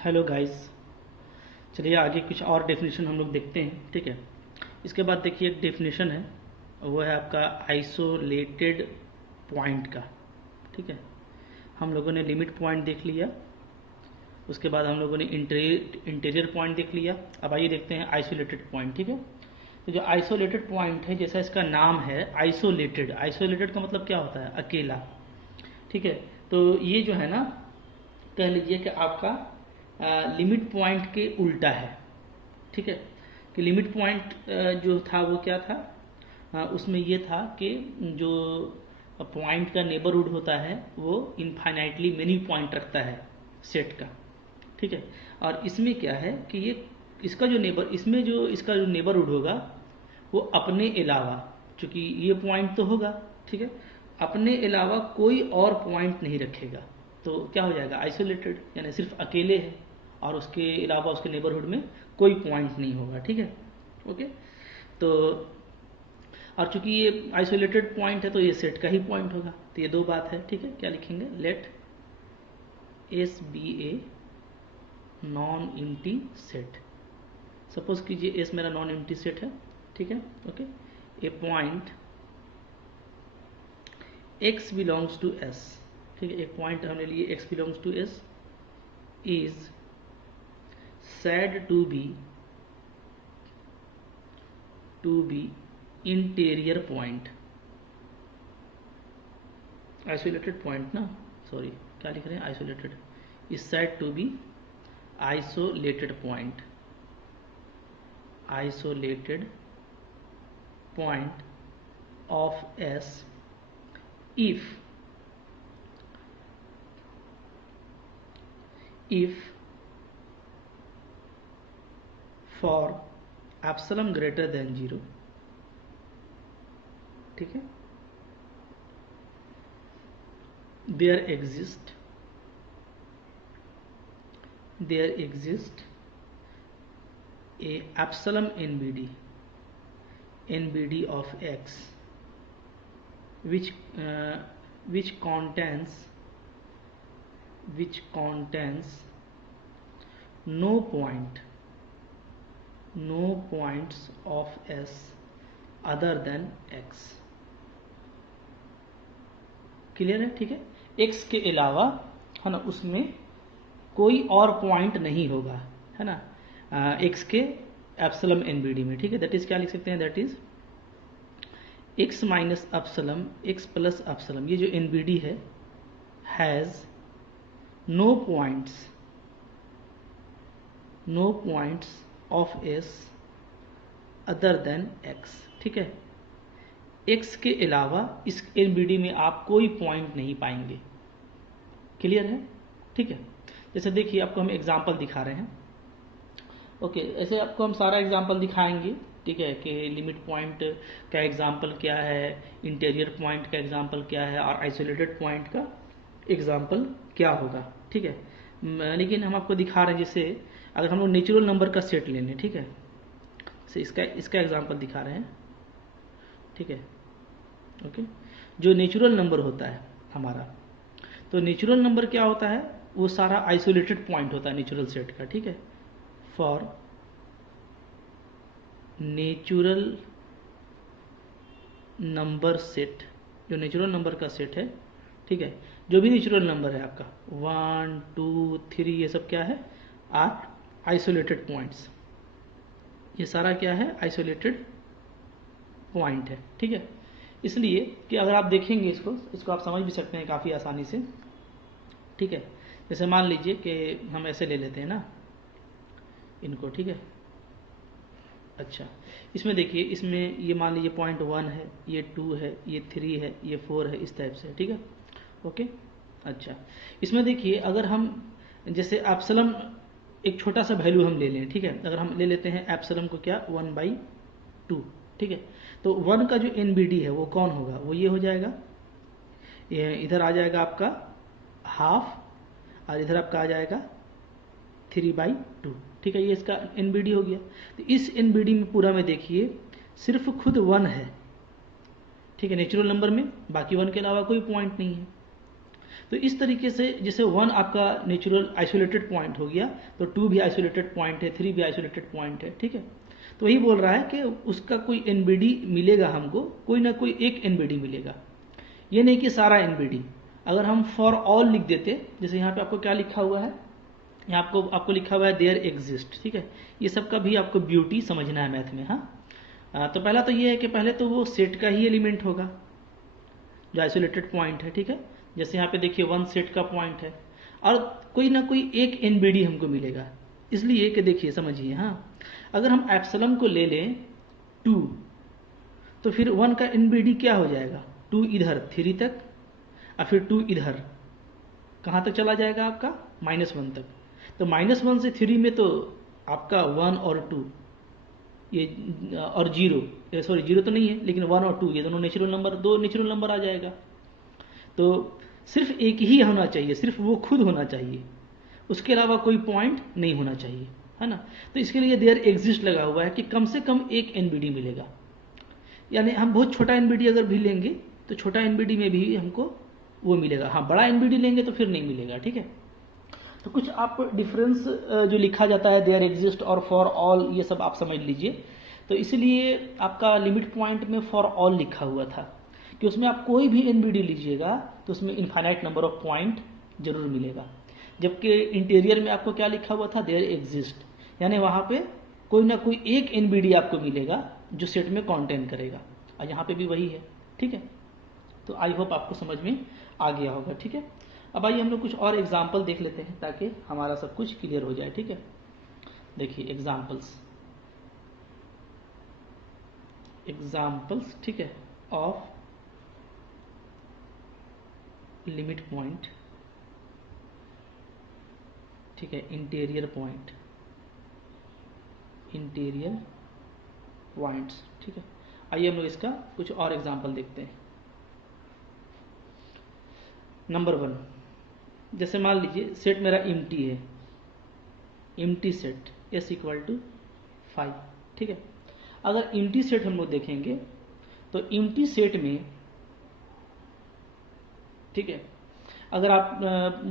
Hello guys. चलिए आगे कुछ और डेफिनेशन हम लोग देखते हैं। ठीक है, इसके बाद देखिए एक डेफिनेशन है, वो है आपका आइसोलेटेड पॉइंट का। ठीक है, हम लोगों ने लिमिट पॉइंट देख लिया, उसके बाद हम लोगों ने इंटीरियर पॉइंट देख लिया। अब आइए देखते हैं आइसोलेटेड पॉइंट। ठीक है, तो जो आइसोलेटेड पॉइंट है, जैसा इसका नाम है आइसोलेटेड, आइसोलेटेड का मतलब क्या होता है? अकेला। ठीक है, तो ये जो है ना, कह लीजिए कि आपका लिमिट पॉइंट के उल्टा है। ठीक है, कि लिमिट पॉइंट जो था वो क्या था, उसमें ये था कि जो पॉइंट का नेबरहुड होता है वो इनफाइनाइटली मेनी पॉइंट रखता है सेट का। ठीक है, और इसमें क्या है कि ये इसका जो इसका जो नेबरहुड होगा वो अपने अलावा, चूंकि ये पॉइंट तो होगा, ठीक है, अपने अलावा कोई और पॉइंट नहीं रखेगा, तो क्या हो जाएगा? आइसोलेटेड, यानी सिर्फ अकेले है और उसके अलावा उसके नेबरहुड में कोई पॉइंट नहीं होगा। ठीक है, ओके। तो और चूंकि ये आइसोलेटेड पॉइंट है तो ये सेट का ही पॉइंट होगा, तो ये दो बात है। ठीक है, क्या लिखेंगे? Let S be a non empty set. Suppose कीजिए एस मेरा नॉन एम्प्टी सेट है। ठीक है, okay. A point x belongs to s। ठीक है, एक पॉइंट हमने लिए x belongs to s is said to be interior point, isolated point ना, सॉरी क्या लिख रहे हैं? Isolated is said to be isolated point, isolated point of s if for epsilon greater than 0। ठीक है, there exist a epsilon NBD of x which contains no points of s other than x। Clear है? ठीक है, x के अलावा, है ना, उसमें कोई और पॉइंट नहीं होगा, है ना, x के एप्सिलम एनबीडी में। ठीक है, दैट इज क्या लिख सकते हैं? That is x minus epsilon x plus epsilon, ये जो एनबीडी है, has no points of s other than x। ठीक है, x के अलावा इस एनबीडी में आप कोई पॉइंट नहीं पाएंगे। क्लियर है? ठीक है, जैसे देखिए आपको हम एग्जांपल दिखा रहे हैं। ओके, ऐसे आपको हम सारा एग्जांपल दिखाएंगे। ठीक है, कि लिमिट पॉइंट का एग्जांपल क्या है, इंटीरियर पॉइंट का एग्जांपल क्या है, और आइसोलेटेड पॉइंट का एग्जांपल क्या होगा। ठीक है, लेकिन हम आपको दिखा रहे हैं, जैसे अगर हम लोग नेचुरल नंबर का सेट लेने, ठीक है, से इसका एग्जांपल दिखा रहे हैं। ठीक है, ओके। जो नेचुरल नंबर होता है हमारा, तो नेचुरल नंबर क्या होता है? वो सारा आइसोलेटेड पॉइंट होता है नेचुरल सेट का। ठीक है, फॉर नेचुरल नंबर सेट, जो नेचुरल नंबर का सेट है, ठीक है, जो भी नेचुरल नंबर है आपका 1 2 3, ये सब क्या है? Are isolated points. ये सारा क्या है? आइसोलेटेड पॉइंट है। ठीक है, इसलिए कि अगर आप देखेंगे इसको आप समझ भी सकते हैं काफ़ी आसानी से। ठीक है, जैसे मान लीजिए कि हम ऐसे ले लेते हैं ना इनको। ठीक है, अच्छा, इसमें देखिए, इसमें ये मान लीजिए पॉइंट 1 है, ये 2 है, ये 3 है, ये 4 है, इस टाइप से। ठीक है, ओके। अच्छा, इसमें देखिए अगर हम जैसे एप्सिलम एक छोटा सा वैल्यू हम ले लें। ठीक है, अगर हम ले लेते हैं एप्सिलम को, क्या 1/2। ठीक है, तो 1 का जो एनबीडी है वो कौन होगा? वो ये हो जाएगा, ये इधर आ जाएगा आपका हाफ, और इधर आपका आ जाएगा 3/2। ठीक है, ये इसका एनबीडी हो गया। तो इस एनबीडी में पूरा में देखिए सिर्फ खुद 1 है। ठीक है, नेचुरल नंबर में बाकी 1 के अलावा कोई पॉइंट नहीं है। तो इस तरीके से जैसे 1 आपका नेचुरल आइसोलेटेड पॉइंट हो गया, तो 2 भी आइसोलेटेड पॉइंट है, 3 भी आइसोलेटेड पॉइंट है, ठीक है। तो वही बोल रहा है कि उसका कोई एनबीडी मिलेगा हमको, कोई ना कोई एक एनबीडी मिलेगा, ये नहीं कि सारा एनबीडी। अगर हम फॉर ऑल लिख देते, जैसे यहाँ पे आपको क्या लिखा हुआ है, यहाँ आपको लिखा हुआ है देयर एग्जिस्ट, ठीक है। ये सब का भी आपको ब्यूटी समझना है मैथ में। हाँ, तो पहला तो ये है कि पहले तो वो सेट का ही एलिमेंट होगा जो आइसोलेटेड पॉइंट है, ठीक है। जैसे यहाँ पे देखिए 1 सेट का पॉइंट है, और कोई ना कोई एक एनबीडी हमको मिलेगा, इसलिए कि देखिए समझिए, हाँ, अगर हम एप्सिलॉन को ले लें 2, तो फिर 1 का एनबीडी क्या हो जाएगा, 2 इधर 3 तक, और फिर 2 इधर कहाँ तक चला जाएगा आपका -1 तक। तो -1 से 3 में तो आपका 1 और 2 ये और 0, सॉरी 0 तो नहीं है, लेकिन 1 और 2 ये दोनों नेचुरल नंबर, 2 नेचुरल नंबर आ जाएगा। तो सिर्फ एक ही होना चाहिए, सिर्फ वो खुद होना चाहिए, उसके अलावा कोई पॉइंट नहीं होना चाहिए, है ना। तो इसके लिए देयर एग्जिस्ट लगा हुआ है कि कम से कम एक एनबीडी मिलेगा। यानी हम बहुत छोटा एनबीडी अगर भी लेंगे तो छोटा एनबीडी में भी हमको वो मिलेगा। हाँ, बड़ा एनबीडी लेंगे तो फिर नहीं मिलेगा, ठीक है। तो कुछ आप डिफरेंस जो लिखा जाता है देयर एग्जिस्ट और फॉर ऑल, ये सब आप समझ लीजिए। तो इसलिए आपका लिमिट पॉइंट में फॉर ऑल लिखा हुआ था कि उसमें आप कोई भी एनबीडी लीजिएगा तो उसमें इनफाइनाइट नंबर ऑफ पॉइंट जरूर मिलेगा। जबकि इंटीरियर में आपको क्या लिखा हुआ था, देयर एग्जिस्ट, यानी वहाँ पे कोई ना कोई एक एनबीडी आपको मिलेगा जो सेट में कॉन्टेन करेगा, और यहाँ पे भी वही है, ठीक है। तो आई होप आपको समझ में आ गया होगा, ठीक है। अब आइए हम लोग कुछ और एग्जाम्पल देख लेते हैं ताकि हमारा सब कुछ क्लियर हो जाए, ठीक है। देखिए एग्जाम्पल्स, ठीक है, ऑफ लिमिट पॉइंट, ठीक है, इंटीरियर पॉइंट्स, ठीक है। आइए हम लोग इसका कुछ और एग्जाम्पल देखते हैं। नंबर 1, जैसे मान लीजिए सेट मेरा एम्प्टी है, एम्प्टी सेट S = 5, ठीक है। अगर एम्प्टी सेट हम लोग देखेंगे तो एम्प्टी सेट में, ठीक है, अगर आप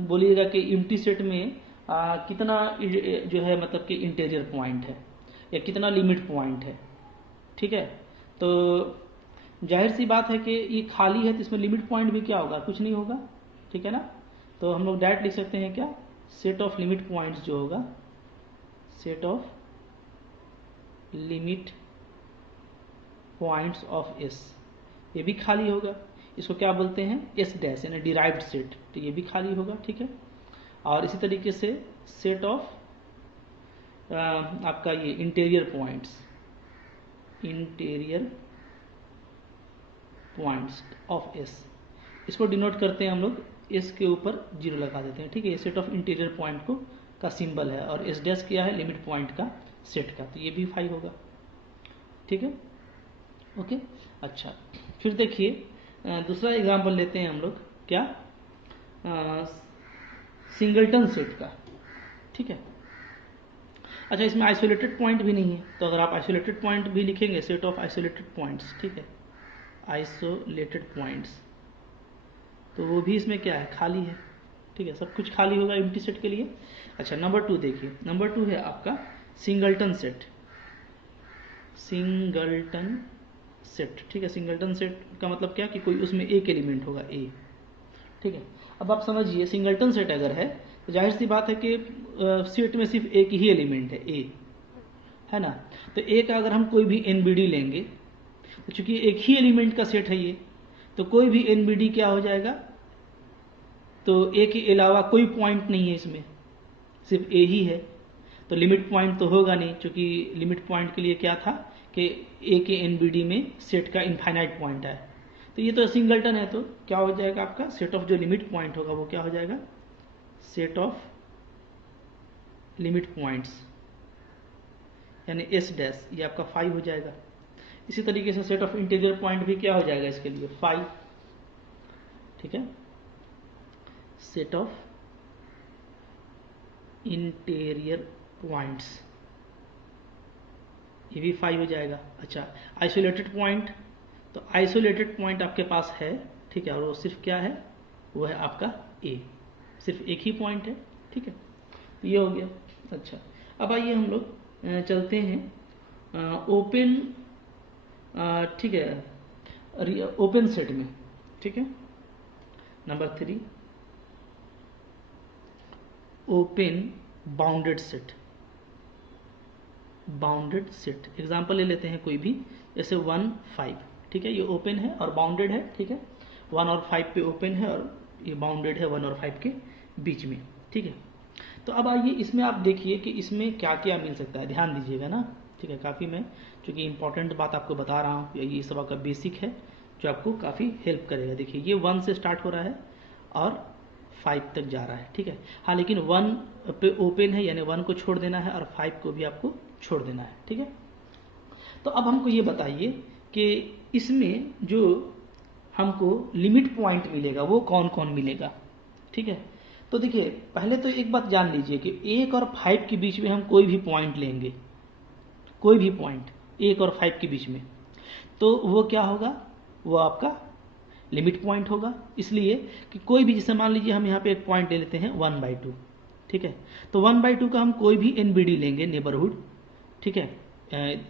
बोलिएगा कि एम्प्टी सेट में कितना जो है मतलब कि इंटीरियर पॉइंट है या कितना लिमिट पॉइंट है, ठीक है, तो जाहिर सी बात है कि ये खाली है तो इसमें लिमिट पॉइंट भी क्या होगा, कुछ नहीं होगा, ठीक है ना। तो हम लोग डायरेक्ट लिख सकते हैं क्या, सेट ऑफ लिमिट पॉइंट्स जो होगा, set of limit points of S, ये भी खाली होगा। इसको क्या बोलते हैं, S' यानी डिराइव्ड सेट, तो ये भी खाली होगा, ठीक है। और इसी तरीके से सेट ऑफ आपका ये इंटीरियर पॉइंट्स ऑफ S, इसको डिनोट करते हैं हम लोग, S के ऊपर 0 लगा देते हैं, ठीक है। ये सेट ऑफ इंटीरियर पॉइंट को का सिंबल है, और S' क्या है, लिमिट पॉइंट का सेट का, तो ये भी 5 होगा, ठीक है, ओके। अच्छा, फिर देखिए दूसरा एग्जांपल लेते हैं हम लोग, क्या, सिंगलटन सेट का, ठीक है। अच्छा, इसमें आइसोलेटेड पॉइंट भी नहीं है, तो अगर आप आइसोलेटेड पॉइंट भी लिखेंगे, सेट ऑफ आइसोलेटेड पॉइंट्स, ठीक है, आइसोलेटेड पॉइंट्स, तो वो भी इसमें क्या है, खाली है, ठीक है, सब कुछ खाली होगा एम्प्टी सेट के लिए। अच्छा, नंबर 2 देखिए, नंबर 2 है आपका सिंगलटन सेट, ठीक है। सिंगलटन सेट का मतलब क्या कि कोई उसमें एक एलिमेंट होगा A, ठीक है। अब आप समझिए सिंगलटन सेट अगर है तो जाहिर सी बात है कि सेट में सिर्फ एक ही एलिमेंट है A, है ना। तो A का अगर हम कोई भी NBD लेंगे तो चूंकि एक ही एलिमेंट का सेट है ये, तो कोई भी NBD क्या हो जाएगा, तो A के अलावा कोई पॉइंट नहीं है इसमें, सिर्फ A ही है, तो लिमिट पॉइंट तो होगा नहीं, क्योंकि लिमिट पॉइंट के लिए क्या था कि A के NBD में सेट का इनफाइनाइट पॉइंट है। तो ये तो सिंगलटन है, तो क्या हो जाएगा आपका सेट ऑफ जो लिमिट पॉइंट होगा वो क्या हो जाएगा, सेट ऑफ लिमिट पॉइंट्स यानी S', ये आपका 5 हो जाएगा। इसी तरीके से सेट ऑफ इंटीरियर पॉइंट भी क्या हो जाएगा इसके लिए, 5, ठीक है। सेट ऑफ इंटीरियर पॉइंट्स, ये भी 5 हो जाएगा। अच्छा, आइसोलेटेड पॉइंट, तो आइसोलेटेड पॉइंट आपके पास है, ठीक है, और वो सिर्फ क्या है, वो है आपका ए, सिर्फ एक ही पॉइंट है, ठीक है। तो ये हो गया। अच्छा, अब आइए हम लोग चलते हैं ओपन, ठीक है, ओपन सेट में, ठीक है। Number 3, open bounded set. Bounded set example ले लेते हैं कोई भी, जैसे 1 5, ठीक है, ये ओपन है और बाउंडेड है, ठीक है। 1 और 5 पे ओपन है और ये बाउंडेड है 1 और 5 के बीच में, ठीक है। तो अब आइए इसमें आप देखिए कि इसमें क्या क्या मिल सकता है, ध्यान दीजिएगा ना, ठीक है। काफ़ी मैं चूँकि इंपॉर्टेंट बात आपको बता रहा हूँ, ये सब आपका बेसिक है जो आपको काफ़ी हेल्प करेगा। देखिए ये 1 से स्टार्ट हो रहा है और 5 तक जा रहा है, ठीक है। हाँ, लेकिन 1 पे ओपन है, यानी 1 को छोड़ देना है और 5 को भी आपको छोड़ देना है, ठीक है। तो अब हमको ये बताइए कि इसमें जो हमको लिमिट पॉइंट मिलेगा वो कौन कौन मिलेगा, ठीक है। तो देखिए पहले तो एक बात जान लीजिए कि 1 और 5 के बीच में हम कोई भी पॉइंट लेंगे, कोई भी पॉइंट 1 और 5 के बीच में, तो वो क्या होगा, वो आपका लिमिट पॉइंट होगा। इसलिए कि कोई भी, जैसे मान लीजिए हम यहाँ पे एक पॉइंट ले लेते हैं 1/2, ठीक है। तो 1/2 का हम कोई भी एनबीडी लेंगे, नेबरहुड, ठीक है,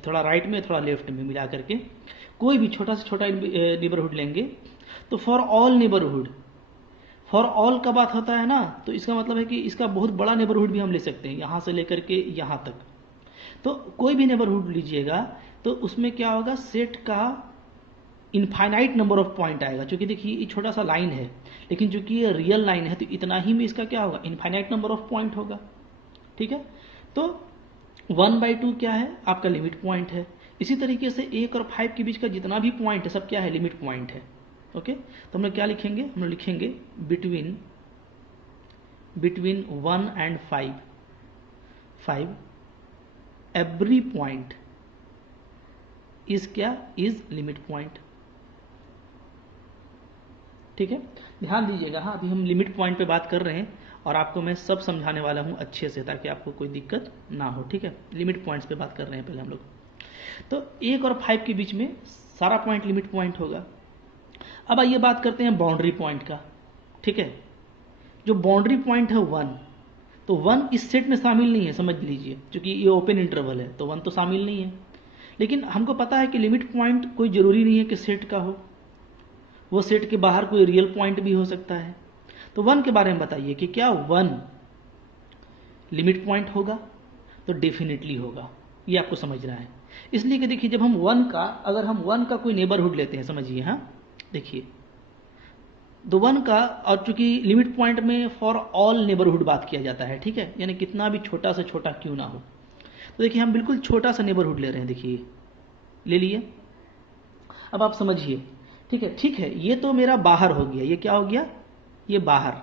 थोड़ा राइट में थोड़ा लेफ्ट में मिला करके कोई भी छोटा से छोटा नेबरहुड लेंगे। तो for all neighbourhood, for all का बात होता है ना, तो इसका मतलब है कि इसका बहुत बड़ा नेबरहुड भी हम ले सकते हैं, यहाँ से लेकर के यहाँ तक। तो कोई भी नेबरहुड लीजिएगा तो उसमें क्या होगा, सेट का इनफाइनाइट नंबर ऑफ पॉइंट आएगा। क्योंकि देखिए ये छोटा सा लाइन है, लेकिन चूंकि ये रियल लाइन है तो इतना ही में इसका क्या होगा, इनफाइनाइट नंबर ऑफ पॉइंट होगा, ठीक है। तो 1/2 क्या है, आपका लिमिट पॉइंट है। इसी तरीके से 1 और 5 के बीच का जितना भी पॉइंट है सब क्या है, लिमिट पॉइंट है, ओके। तो हम लोग क्या लिखेंगे, हम लोग लिखेंगे between 1 and 5 every point is क्या, इज लिमिट पॉइंट, ठीक है। ध्यान दीजिएगा, हाँ अभी हम लिमिट पॉइंट पे बात कर रहे हैं और आपको मैं सब समझाने वाला हूँ अच्छे से, ताकि आपको कोई दिक्कत ना हो, ठीक है। लिमिट पॉइंट्स पे बात कर रहे हैं पहले हम लोग। तो 1 और 5 के बीच में सारा पॉइंट लिमिट पॉइंट होगा। अब आइए बात करते हैं बाउंड्री पॉइंट का, ठीक है। जो बाउंड्री पॉइंट है 1, तो 1 इस सेट में शामिल नहीं है, समझ लीजिए, क्योंकि ये ओपन इंटरवल है तो 1 तो शामिल नहीं है। लेकिन हमको पता है कि लिमिट पॉइंट कोई ज़रूरी नहीं है कि सेट का हो, वो सेट के बाहर कोई रियल पॉइंट भी हो सकता है। तो 1 के बारे में बताइए कि क्या 1 लिमिट पॉइंट होगा, तो डेफिनेटली होगा, ये आपको समझना है। इसलिए कि देखिए जब हम 1 का, अगर हम 1 का कोई नेबरहुड लेते हैं, समझिए, हाँ देखिए, तो 1 का, और चूंकि लिमिट पॉइंट में फॉर ऑल नेबरहुड बात किया जाता है, ठीक है, यानी कितना भी छोटा से छोटा क्यों ना हो। तो देखिए हम बिल्कुल छोटा सा नेबरहुड ले रहे हैं, देखिए ले लिए। अब आप समझिए, ठीक है, ये तो मेरा बाहर हो गया, ये क्या हो गया, ये बाहर,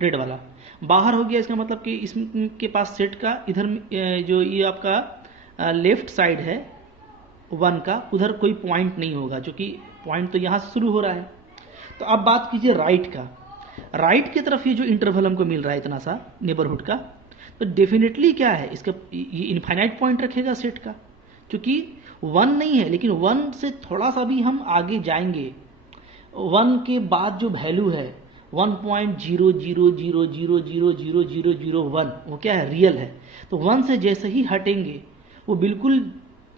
रेड वाला बाहर हो गया। इसका मतलब कि इसके पास सेट का इधर जो ये आपका लेफ्ट साइड है 1 का, उधर कोई पॉइंट नहीं होगा, क्योंकि पॉइंट तो यहाँ से शुरू हो रहा है। तो अब बात कीजिए राइट का, राइट की तरफ ये जो इंटरवल हमको मिल रहा है इतना सा नेबरहुड का, तो डेफिनेटली क्या है, इसका ये इनफाइनाइट पॉइंट रखेगा सेट का, क्योंकि 1 नहीं है, लेकिन 1 से थोड़ा सा भी हम आगे जाएंगे, 1 के बाद जो वैल्यू है 1.00000001, वो क्या है, रियल है। तो 1 से जैसे ही हटेंगे वो बिल्कुल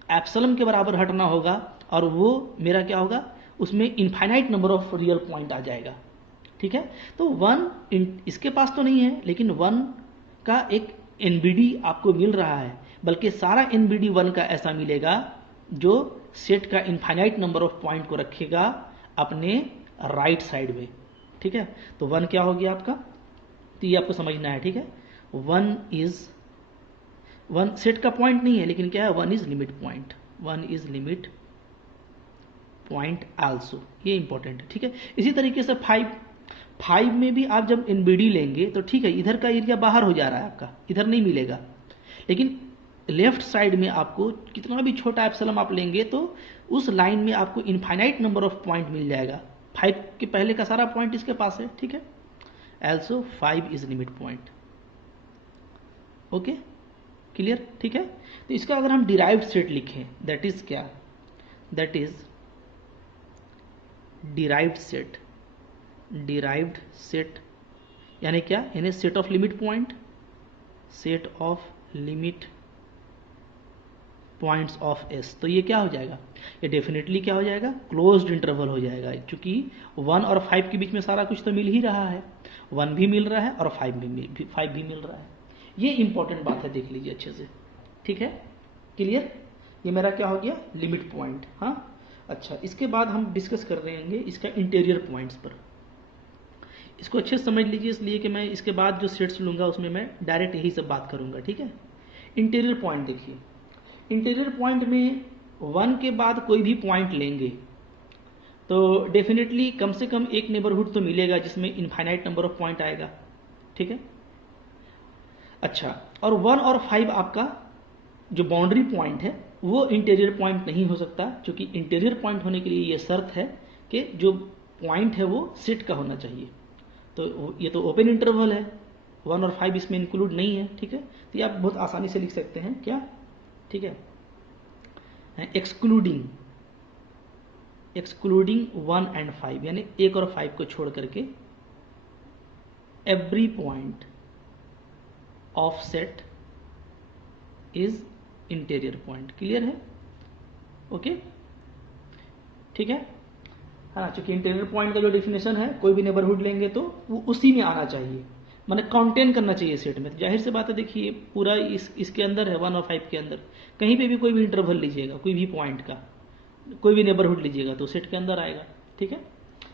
एप्सिलॉन के बराबर हटना होगा, और वो मेरा क्या होगा, उसमें infinite number of real point आ जाएगा, ठीक है। तो 1 इसके पास तो नहीं है, लेकिन 1 का एक एनबीडी आपको मिल रहा है, बल्कि सारा एनबीडी 1 का ऐसा मिलेगा जो सेट का इनफाइनाइट नंबर ऑफ पॉइंट को रखेगा अपने राइट साइड में, ठीक है। तो 1 क्या हो गया आपका, तो ये आपको समझना है, ठीक है। 1 सेट का पॉइंट नहीं है, लेकिन क्या है, 1 is limit point, 1 is limit point also, ये इंपॉर्टेंट है, ठीक है। इसी तरीके से 5 में भी आप जब एनबीडी लेंगे तो ठीक है, इधर का एरिया बाहर हो जा रहा है आपका, इधर नहीं मिलेगा, लेकिन लेफ्ट साइड में आपको कितना भी छोटा एप्सिलॉन आप लेंगे तो उस लाइन में आपको इनफाइनाइट नंबर ऑफ पॉइंट मिल जाएगा। 5 के पहले का सारा पॉइंट इसके पास है, ठीक है। Also 5 is limit point, okay, clear, ठीक है। तो इसका अगर हम डिराइव्ड सेट लिखें, दैट इज क्या, दैट इज डिराइव्ड सेट यानी क्या, यानी set of limit point, set of limit points of S. तो ये क्या हो जाएगा, ये डेफिनेटली क्या हो जाएगा, क्लोज्ड इंटरवल हो जाएगा, क्योंकि 1 और 5 के बीच में सारा कुछ तो मिल ही रहा है, 1 भी मिल रहा है और 5 भी मिल रहा है। ये इंपॉर्टेंट बात है, देख लीजिए अच्छे से, ठीक है, क्लियर। ये मेरा क्या हो गया, लिमिट पॉइंट। हाँ, अच्छा, इसके बाद हम डिस्कस कर रहे हैं इसका इंटीरियर पॉइंट्स पर। इसको अच्छे से समझ लीजिए, इसलिए कि मैं इसके बाद जो सेट्स लूंगा उसमें मैं डायरेक्ट यही सब बात करूंगा, ठीक है। इंटीरियर पॉइंट देखिए, इंटीरियर पॉइंट में 1 के बाद कोई भी पॉइंट लेंगे तो डेफिनेटली कम से कम एक नेबरहुड तो मिलेगा जिसमें इनफाइनाइट नंबर ऑफ पॉइंट आएगा, ठीक है। अच्छा, और 1 और 5 आपका जो बाउंड्री पॉइंट है वो इंटीरियर पॉइंट नहीं हो सकता, क्योंकि इंटीरियर पॉइंट होने के लिए ये शर्त है कि जो पॉइंट है वो सेट का होना चाहिए। तो ये तो ओपन इंटरवल है, 1 और 5 इसमें इंक्लूड नहीं है, ठीक है। तो ये आप बहुत आसानी से लिख सकते हैं क्या, ठीक है, एक्सक्लूडिंग 1 एंड 5, यानी 1 और 5 को छोड़ करके every point of set is interior point. Clear है, ओके, ठीक है। हाँ, चूंकि इंटीरियर पॉइंट का जो डेफिनेशन है, कोई भी नेबरहुड लेंगे तो वो उसी में आना चाहिए, माने काउंटेन करना चाहिए सेट में। तो जाहिर सी बात है, देखिए पूरा इसके अंदर है, 1 और 5 के अंदर, कहीं पे भी कोई भी इंटरवल लीजिएगा, कोई भी पॉइंट का कोई भी नेबरहुड लीजिएगा तो सेट के अंदर आएगा, ठीक है।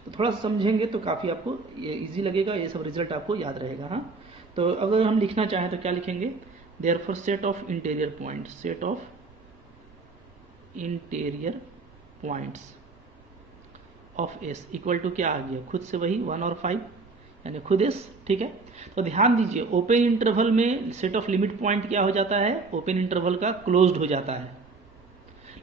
तो थोड़ा सा समझेंगे तो काफ़ी आपको ये ईजी लगेगा, ये सब रिजल्ट आपको याद रहेगा। हाँ, तो अगर हम लिखना चाहें तो क्या लिखेंगे, therefore set of interior points, set of interior points of S equal to क्या आ गया, खुद से वही 1 और 5, यानी खुद एस, ठीक है। तो ध्यान दीजिए, ओपन इंटरवल में सेट ऑफ लिमिट पॉइंट क्या हो जाता है, ओपन इंटरवल का क्लोज्ड हो जाता है,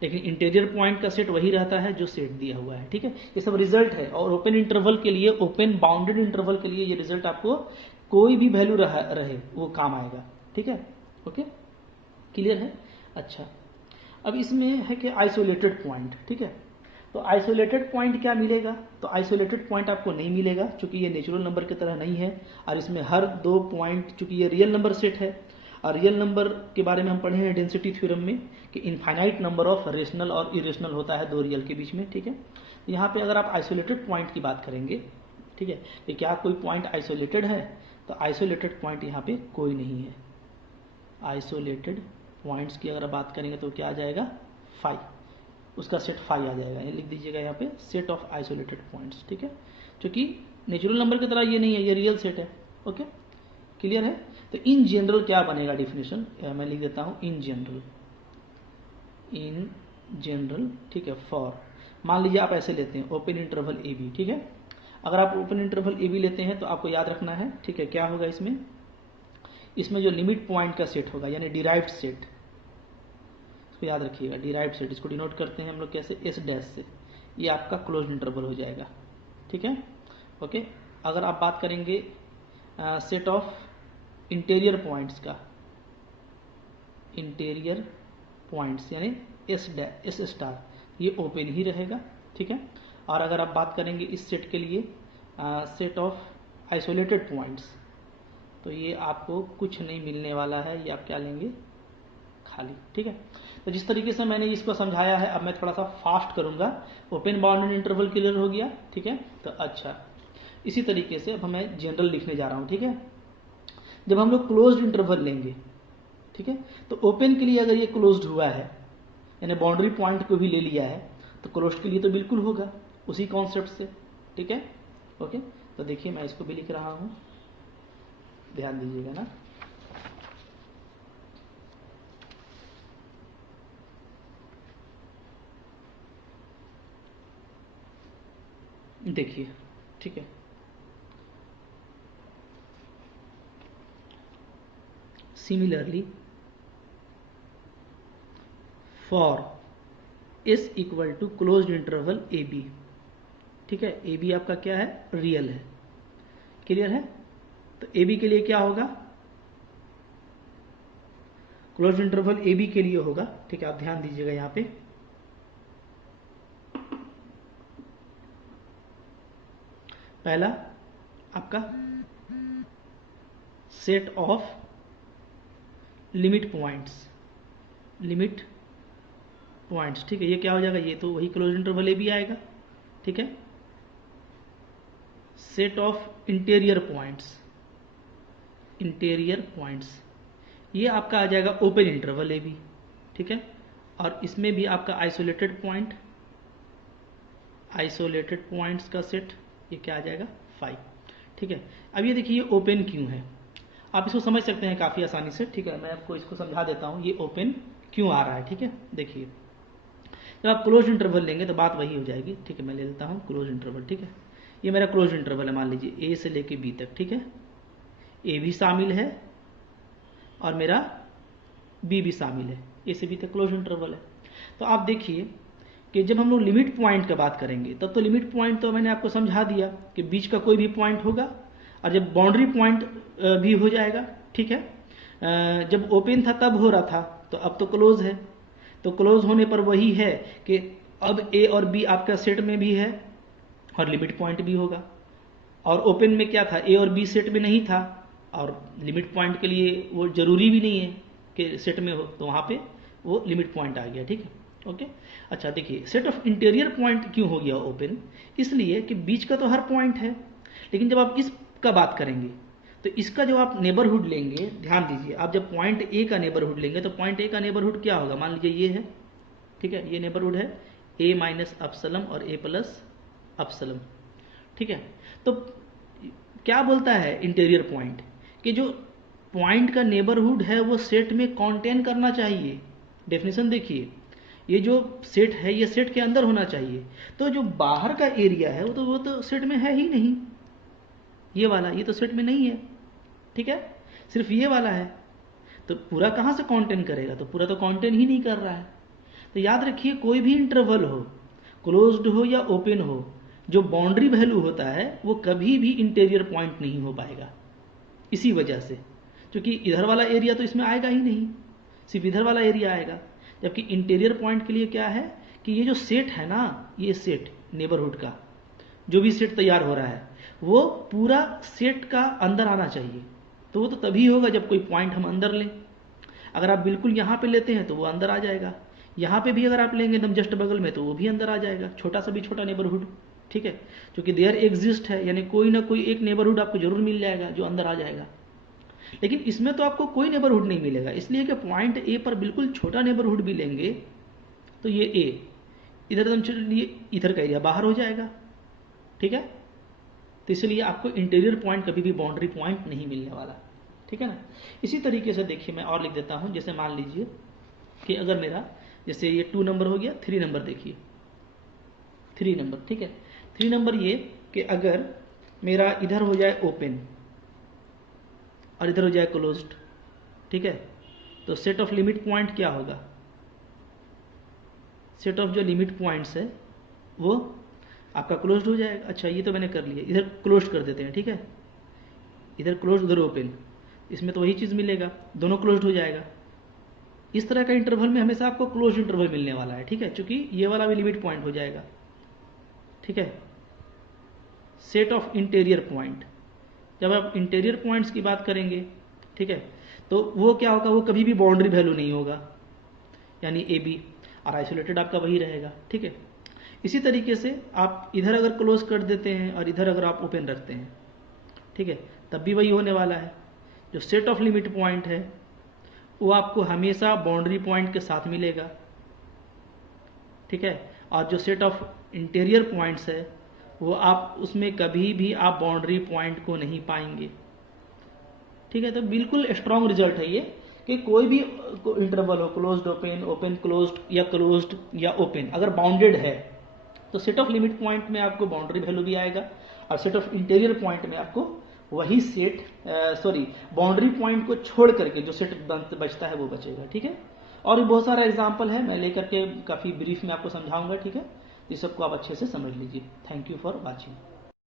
लेकिन इंटीरियर पॉइंट का सेट वही रहता है जो सेट दिया हुआ है, ठीक है। ये सब रिजल्ट है, और ओपन इंटरवल के लिए, ओपन बाउंडेड इंटरवल के लिए ये रिजल्ट आपको कोई भी वैल्यू रहे वो काम आएगा, ठीक है, ओके, क्लियर है। अच्छा, अब इसमें है कि आइसोलेटेड पॉइंट, ठीक है। तो आइसोलेटेड पॉइंट क्या मिलेगा, तो आइसोलेटेड पॉइंट आपको नहीं मिलेगा, क्योंकि ये नेचुरल नंबर की तरह नहीं है, और इसमें हर 2 पॉइंट, चूंकि ये रियल नंबर सेट है, और रियल नंबर के बारे में हम पढ़े हैं डेंसिटी थ्योरम में कि इनफाइनाइट नंबर ऑफ रेशनल और इरेशनल होता है 2 रियल के बीच में, ठीक है। यहाँ पे अगर आप आइसोलेटेड पॉइंट की बात करेंगे, ठीक है, कि क्या कोई पॉइंट आइसोलेटेड है, तो आइसोलेटेड पॉइंट यहाँ पे कोई नहीं है। आइसोलेटेड पॉइंट्स की अगर बात करेंगे तो क्या आ जाएगा, 5, उसका सेट 5 आ जाएगा, ये लिख दीजिएगा यहाँ पे, सेट ऑफ आइसोलेटेड पॉइंट्स, ठीक है, क्योंकि नेचुरल नंबर की तरह ये नहीं है, ये रियल सेट है, ओके, क्लियर है। तो इन जनरल क्या बनेगा डेफिनेशन, मैं लिख देता हूँ, इन जनरल, ठीक है, फॉर, मान लीजिए आप ऐसे लेते हैं ओपन इंटरवल ए बी, ठीक है। अगर आप ओपन इंटरवल ए बी लेते हैं तो आपको याद रखना है, ठीक है, क्या होगा इसमें जो लिमिट पॉइंट का सेट होगा, यानी डिराइव्ड सेट, इसको याद रखिएगा, डिराइव्ड सेट, इसको डिनोट करते हैं हम लोग कैसे, एस डैश से, ये आपका क्लोज्ड इंटरवल हो जाएगा, ठीक है, ओके। अगर आप बात करेंगे सेट ऑफ इंटीरियर पॉइंट्स का, इंटीरियर पॉइंट्स यानी एस स्टार, ये ओपन ही रहेगा, ठीक है। और अगर आप बात करेंगे इस सेट के लिए सेट ऑफ आइसोलेटेड पॉइंट्स, तो ये आपको कुछ नहीं मिलने वाला है, ये आप क्या लेंगे, खाली, ठीक है। तो जिस तरीके से मैंने इसको समझाया है, अब मैं थोड़ा सा फास्ट करूंगा। ओपन बाउंडेड इंटरवल क्लियर हो गया, ठीक है। तो अच्छा, इसी तरीके से अब मैं जनरल लिखने जा रहा हूं, ठीक है। जब हम लोग क्लोज्ड इंटरवल लेंगे, ठीक है, तो ओपन के लिए अगर ये क्लोज्ड हुआ है, यानी बाउंड्री पॉइंट को भी ले लिया है, तो क्लोज्ड के लिए तो बिल्कुल होगा उसी कॉन्सेप्ट से, ठीक है, ओके। तो देखिए मैं इसको भी लिख रहा हूं, ध्यान दीजिएगा ना, देखिए, ठीक है, similarly for S equal to closed interval A B, ठीक है, ए बी आपका क्या है, रियल है, क्लियर है। तो ए बी के लिए क्या होगा, क्लोज्ड इंटरवल ए बी के लिए होगा, ठीक है, आप ध्यान दीजिएगा यहाँ पे, पहला आपका सेट ऑफ लिमिट पॉइंट्स, ठीक है। ये क्या हो जाएगा, ये तो वही क्लोज इंटरवल ए भी आएगा, ठीक है। सेट ऑफ इंटीरियर पॉइंट्स ये आपका आ जाएगा ओपन इंटरवल ए भी, ठीक है। और इसमें भी आपका आइसोलेटेड पॉइंट्स का सेट, ये क्या आ जाएगा 5, ठीक है। अब ये देखिए ये ओपन क्यों है, आप इसको समझ सकते हैं काफ़ी आसानी से, ठीक है। मैं आपको इसको समझा देता हूँ ये ओपन क्यों आ रहा है, ठीक है। देखिए जब आप क्लोज इंटरवल लेंगे तो बात वही हो जाएगी, ठीक है। मैं ले लेता हूँ क्लोज इंटरवल, ठीक है। ये मेरा क्लोज इंटरवल है, मान लीजिए ए से लेके बी तक, ठीक है। ए भी शामिल है और मेरा बी भी शामिल है, ए से बी तक क्लोज इंटरवल है। तो आप देखिए कि जब हम लोग लिमिट पॉइंट का बात करेंगे तब तो लिमिट पॉइंट तो मैंने आपको समझा दिया कि बीच का कोई भी पॉइंट होगा, और जब बाउंड्री पॉइंट भी हो जाएगा, ठीक है। जब ओपन था तब हो रहा था, तो अब तो क्लोज है, तो क्लोज होने पर वही है कि अब ए और बी आपका सेट में भी है और लिमिट पॉइंट भी होगा। और ओपन में क्या था, ए और बी सेट में नहीं था, और लिमिट पॉइंट के लिए वो जरूरी भी नहीं है कि सेट में हो, तो वहाँ पे वो लिमिट पॉइंट आ गया, ठीक है। ओके, अच्छा देखिए सेट ऑफ इंटीरियर पॉइंट क्यों हो गया ओपन, इसलिए कि बीच का तो हर पॉइंट है, लेकिन जब आप इसका बात करेंगे तो इसका जो आप नेबरहुड लेंगे, ध्यान दीजिए, आप जब पॉइंट ए का नेबरहुड लेंगे तो पॉइंट ए का नेबरहुड क्या होगा, मान लीजिए ये है, ठीक है। ये नेबरहुड है ए माइनस अपसलम और ए प्लस अपसलम, ठीक है। तो क्या बोलता है इंटीरियर पॉइंट कि जो पॉइंट का नेबरहुड है वो सेट में कॉन्टेन करना चाहिए। डेफिनेशन देखिए, ये जो सेट है ये सेट के अंदर होना चाहिए, तो जो बाहर का एरिया है वो तो सेट में है ही नहीं, ये वाला ये तो सेट में नहीं है, ठीक है। सिर्फ ये वाला है, तो पूरा कहाँ से कॉन्टेन करेगा, तो पूरा तो कॉन्टेन ही नहीं कर रहा है। तो याद रखिए कोई भी इंटरवल हो, क्लोज्ड हो या ओपन हो, जो बाउंड्री वैल्यू होता है वो कभी भी इंटीरियर पॉइंट नहीं हो पाएगा, इसी वजह से, क्योंकि इधर वाला एरिया तो इसमें आएगा ही नहीं, सिर्फ इधर वाला एरिया आएगा। जबकि इंटीरियर पॉइंट के लिए क्या है कि ये जो सेट है ना, ये सेट नेबरहुड का जो भी सेट तैयार हो रहा है वो पूरा सेट का अंदर आना चाहिए, तो वो तो तभी होगा जब कोई पॉइंट हम अंदर लें। अगर आप बिल्कुल यहाँ पे लेते हैं तो वो अंदर आ जाएगा, यहाँ पे भी अगर आप लेंगे एकदम जस्ट बगल में तो वो भी अंदर आ जाएगा, छोटा सा भी छोटा नेबरहुड, ठीक है। क्योंकि देयर एग्जिस्ट है, यानी कोई ना कोई एक नेबरहुड आपको जरूर मिल जाएगा जो अंदर आ जाएगा। लेकिन इसमें तो आपको कोई नेबरहुड नहीं मिलेगा, इसलिए कि पॉइंट ए पर बिल्कुल छोटा नेबरहुड भी लेंगे तो ये ए इधर एकदम चलिए इधर का एरिया बाहर हो जाएगा, ठीक है। तो इसलिए आपको इंटीरियर पॉइंट कभी भी बाउंड्री पॉइंट नहीं मिलने वाला, ठीक है ना। इसी तरीके से देखिए मैं और लिख देता हूं, जैसे मान लीजिए कि अगर मेरा जैसे ये 2 नंबर हो गया, 3 नंबर देखिए, 3 नंबर, ठीक है। 3 नंबर ये कि अगर मेरा इधर हो जाए ओपन और इधर हो जाए क्लोज्ड, ठीक है, तो सेट ऑफ लिमिट पॉइंट क्या होगा, सेट ऑफ जो लिमिट पॉइंट्स है वो आपका क्लोज्ड हो जाएगा। अच्छा ये तो मैंने कर लिया, इधर क्लोज्ड कर देते हैं, ठीक है, इधर क्लोज्ड उधर ओपन, इसमें तो वही चीज मिलेगा, दोनों क्लोज्ड हो जाएगा। इस तरह का इंटरवल में हमेशा आपको क्लोज इंटरवल मिलने वाला है, ठीक है, क्योंकि ये वाला भी लिमिट पॉइंट हो जाएगा, ठीक है। सेट ऑफ इंटीरियर पॉइंट, जब आप इंटीरियर पॉइंट्स की बात करेंगे, ठीक है, तो वो क्या होगा, वो कभी भी बाउंड्री वैल्यू नहीं होगा, यानी ए बी, और आइसोलेटेड आपका वही रहेगा, ठीक है। इसी तरीके से आप इधर अगर क्लोज कर देते हैं और इधर अगर आप ओपन रखते हैं, ठीक है, तब भी वही होने वाला है। जो सेट ऑफ लिमिट पॉइंट है वो आपको हमेशा बाउंड्री पॉइंट के साथ मिलेगा, ठीक है। और जो सेट ऑफ इंटीरियर पॉइंट्स है वो आप उसमें कभी भी आप बाउंड्री पॉइंट को नहीं पाएंगे, ठीक है। तो बिल्कुल स्ट्रॉन्ग रिजल्ट है ये कि कोई भी इंटरवल हो, क्लोज्ड ओपन, ओपन क्लोज्ड या क्लोज्ड या ओपन, अगर बाउंडेड है तो सेट ऑफ लिमिट पॉइंट में आपको बाउंड्री वैल्यू भी आएगा, और सेट ऑफ इंटीरियर पॉइंट में आपको वही सेट बाउंड्री पॉइंट को छोड़ करके जो सेट बचता है वो बचेगा, ठीक है। और भी बहुत सारा एग्जाम्पल है, मैं लेकर के काफी ब्रीफ में आपको समझाऊंगा, ठीक है। इस सबको आप अच्छे से समझ लीजिए। Thank you for watching.